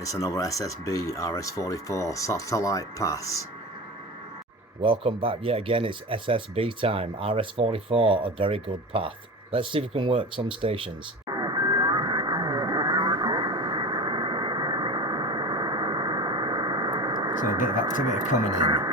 It's another SSB RS44 satellite pass. Welcome back yet again. It's SSB time. RS44, a very good path. Let's see if we can work some stations. So a bit of activity coming in.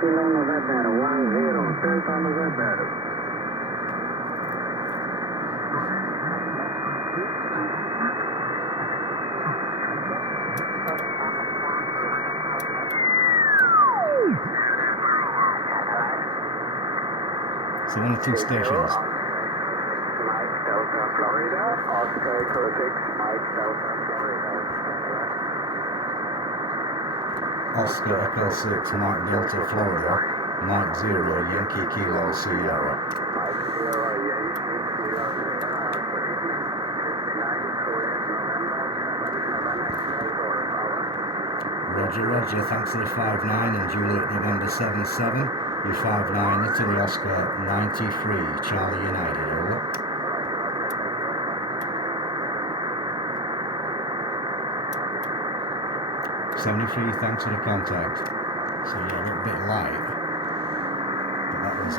Kilo November 10, Delta November. So one or two stations. Mike Delta Florida, Oscar Echo 6, Mike Delta Florida. Oscar Echo 6, Mike Delta Florida, Mike 0, Yankee Kilo Sierra. Mike 0, Yankee Sierra. Roger, Roger, thanks to the 5-9 and Juliet November 7-7. You 5-9, Italy Oscar 93, Charlie United, over. $73, thanks for the contact. So yeah, a little bit light, but that was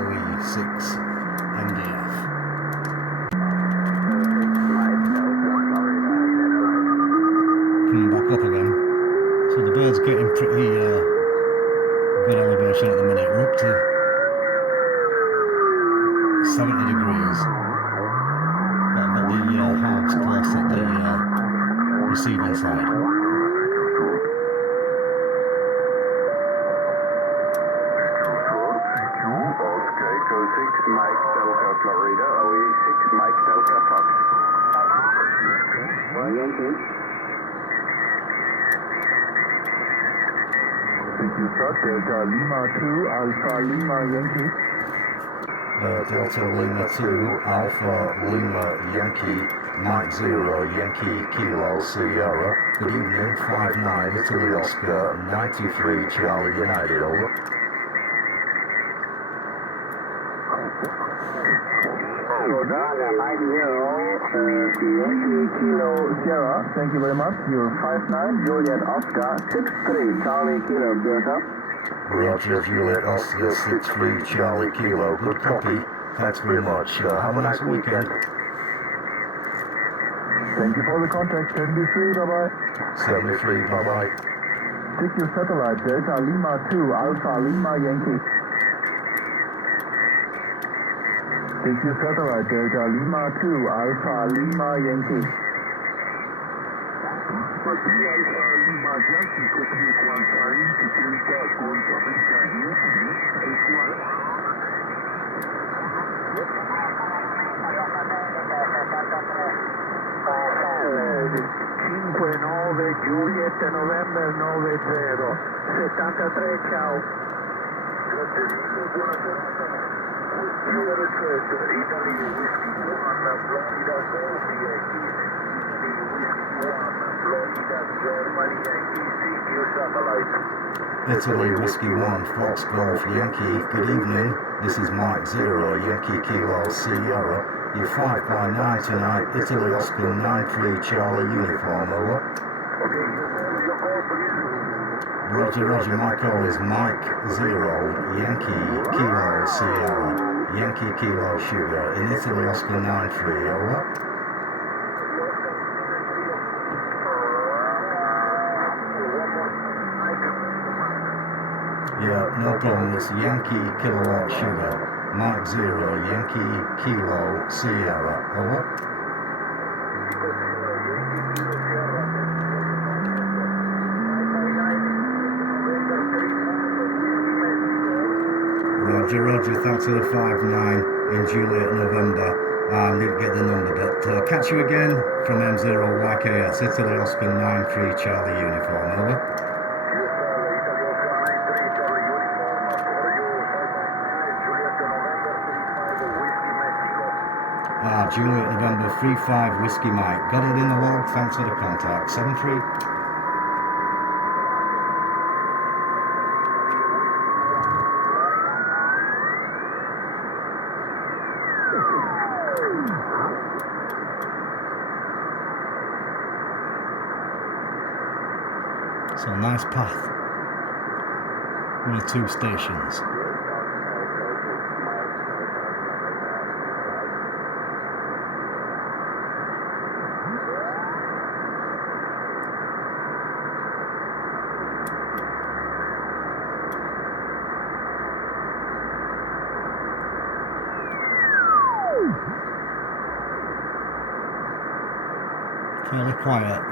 OE6 MDF. Coming back up again. So the bird's getting pretty good elevation at the minute. We're up to 70 degrees. But I've got the hogs close at the receiving side. Oscar Echo 6, Mike Delta Florida, OE6, Mike Delta Fox. Yankee. Thank you, sir. Delta Lima 2, Alpha Lima Yankee. Delta Lima 2, Alpha Lima Yankee, Mike 0, Yankee Kilo Sierra. Good evening, 5-9, Italy Oscar 93, Charlie United, over. Mike 0, Yankee Kilo Sierra. Thank you very much. You're 5-9, Juliet Oscar 6-3, Charlie Kilo Delta. Roger, Juliet Oscar 6-3, Charlie Kilo. Good copy. Thanks very much. Have a nice weekend. Thank you for the contact. 73, bye-bye. 73, bye-bye. Take your satellite, Delta Lima 2, Alpha Lima Yankee. Take your satellite, Delta Lima 2, Alpha Lima Yankee. Cinque 9 Juliet November 90 73, ciao. Grazie mille, buona serata. Italy Whiskey 1, Florida Golf Yankee. Florida Germany Yankee, your satellite. Italy Whiskey 1, Fox Golf Yankee. Good evening. This is Mike 0, Yankee Kilo Sierra. You're 5-9 tonight. Italy Oscar 93, Charlie Uniform, over. Roger, Roger, my call is Mike 0, Yankee Kilo Sierra. Yankee Kilo Sugar in Italy Oscar 93, over. Yeah, no problem, it's Yankee Kilowatt Sugar. Mike 0, Yankee Kilo Sierra, over. Roger, Roger, thanks for the 5-9 in Juliet November. Didn't get the number, but catch you again from M0YKS, Italy Oscar 93, Charlie Uniform, over. Juliet November 35 Whiskey Mike. Got it in the log, thanks for the contact. 73. So nice path. One of two stations. Fairly quiet.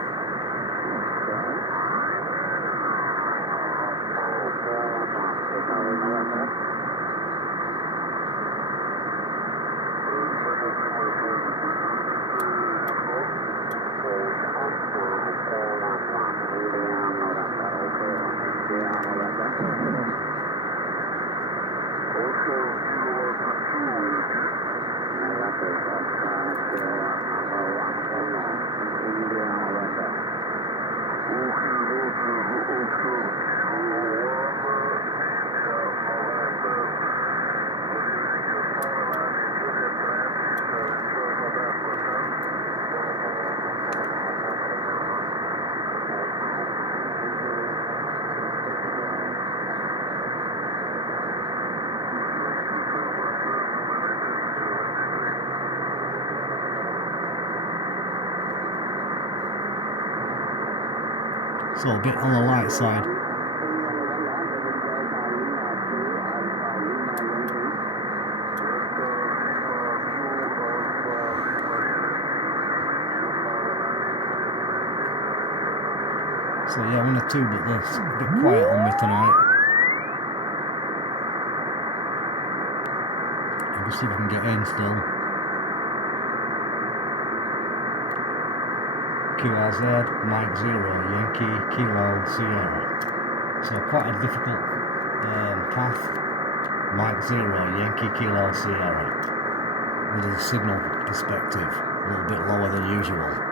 So a bit on the light side. So yeah, 1 or 2, but that's a bit quiet on me tonight. I'll see if I can get in still. QRZ, Mike 0, Yankee, Kilo, Sierra. So quite a difficult path. Mike 0, Yankee, Kilo, Sierra. With a signal perspective, a little bit lower than usual.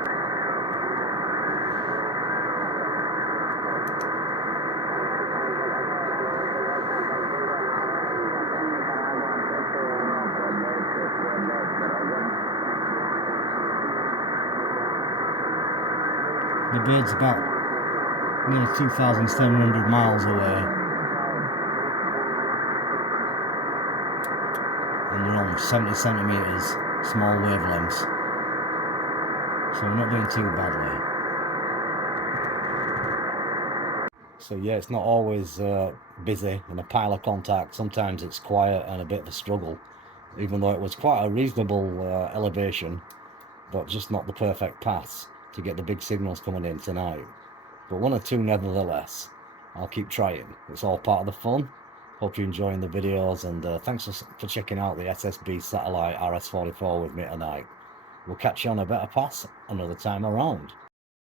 The bird's about nearly 2,700 miles away, and they're on 70 centimeters, small wavelengths, so we're not doing too badly. So yeah, it's not always busy and a pile of contact. Sometimes it's quiet and a bit of a struggle, even though it was quite a reasonable elevation, but just not the perfect paths to get the big signals coming in tonight. But 1 or 2 nevertheless. I'll keep trying. It's all part of the fun. Hope you're enjoying the videos, and thanks for checking out the SSB Satellite RS-44 with me tonight. We'll catch you on a better pass another time around.